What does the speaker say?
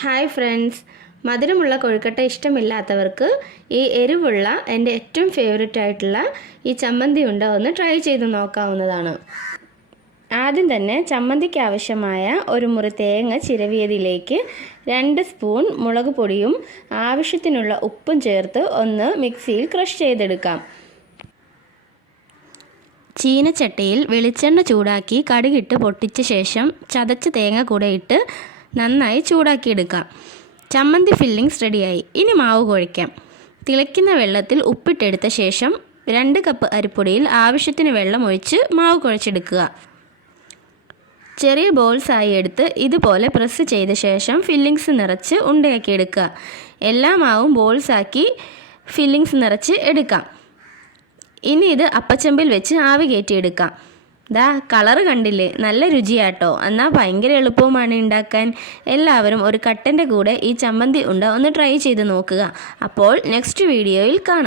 Hi friends, മധുരമുള്ള കൊഴുക്കട്ട ഇഷ്ടമില്ലാത്തവർക്ക് ഈ എരിവുള്ള എൻ്റെ ഏറ്റവും ഫേവററ്റ് ആയിട്ടുള്ള ഈ ചമ്മന്തി ഉണ്ട ഒന്ന് ട്രൈ ചെയ്ത് നോക്കാവുന്നതാണ്. ആദ്യം തന്നെ ചമ്മന്തിക്ക് ആവശ്യമായ ഒരു മുറി തേങ്ങ ചിരവിയതിലേക്ക് 2 സ്പൂൺ മുളക് പൊടിയും ആവശ്യത്തിനുള്ള ഉപ്പും ചേർത്ത് ഒന്ന് മിക്സിയിൽ ക്രഷ് ചെയ്തെടുക്കാം. ചീനച്ചട്ടിയിൽ വെളിച്ചെണ്ണ ചൂടാക്കി കടുകിട്ട് പൊട്ടിച്ച ശേഷം ചതച്ച തേങ്ങ കൂടെ ഇട്ട് നന്നായി ചൂടാക്കിയെടുക്കാം. ചമ്മന്തി ഫില്ലിങ്സ് റെഡിയായി. ഇനി മാവ് കുഴയ്ക്കാം. തിളയ്ക്കുന്ന വെള്ളത്തിൽ ഉപ്പിട്ടെടുത്ത ശേഷം 2 കപ്പ് അരിപ്പൊടിയിൽ ആവശ്യത്തിന് വെള്ളം ഒഴിച്ച് മാവ് കുഴച്ചെടുക്കുക. ചെറിയ ബോൾസായി എടുത്ത് ഇതുപോലെ പ്രസ് ചെയ്ത ശേഷം ഫില്ലിങ്സ് നിറച്ച് ഉണ്ടയാക്കിയെടുക്കുക. എല്ലാ മാവും ബോൾസാക്കി ഫില്ലിങ്സ് നിറച്ച് എടുക്കാം. ഇനി ഇത് അപ്പച്ചമ്പിൽ വെച്ച് ആവി കയറ്റിയെടുക്കാം. കളറ് കണ്ടില്ലേ, നല്ല രുചിയാട്ടോ. എന്നാൽ ഭയങ്കര എളുപ്പവുമാണ് ഉണ്ടാക്കാൻ. എല്ലാവരും ഒരു കട്ടൻ്റെ കൂടെ ഈ ചമ്മന്തി ഉണ്ട ഒന്ന് ട്രൈ ചെയ്ത് നോക്കുക. അപ്പോൾ നെക്സ്റ്റ് വീഡിയോയിൽ കാണാം.